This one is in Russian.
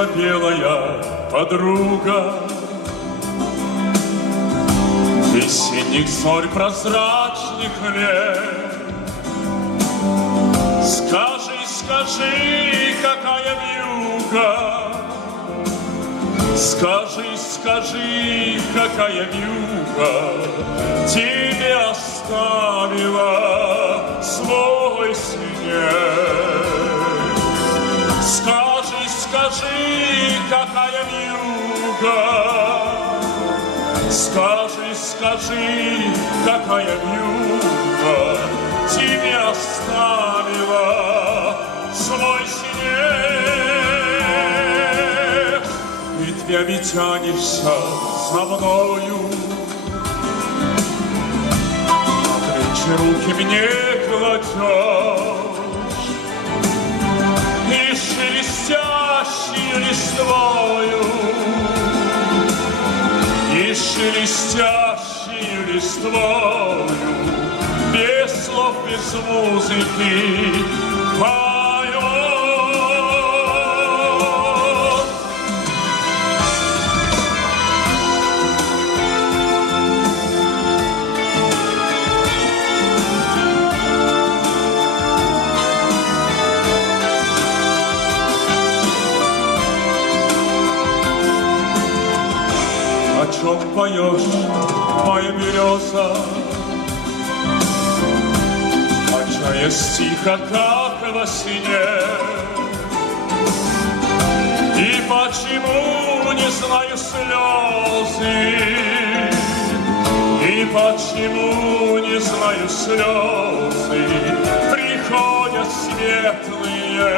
запелая подруга весенних зорь прозрачных лет. Скажи, скажи, какая вьюга, скажи, скажи, какая вьюга тебе оставила свой снег. Скажи, скажи, какая вьюга, скажи, скажи, какая вьюга тебе оставила свой снег. Ветвями тянешься за мною, на плечи руки мне кладешь, и шелестящей листвою, и шелестящей листвою, без слов, без музыки поет. О чем поешь, моя береза? О чае стиха, как во сне. И почему не знаю слезы, и почему не знаю слезы приходят светлые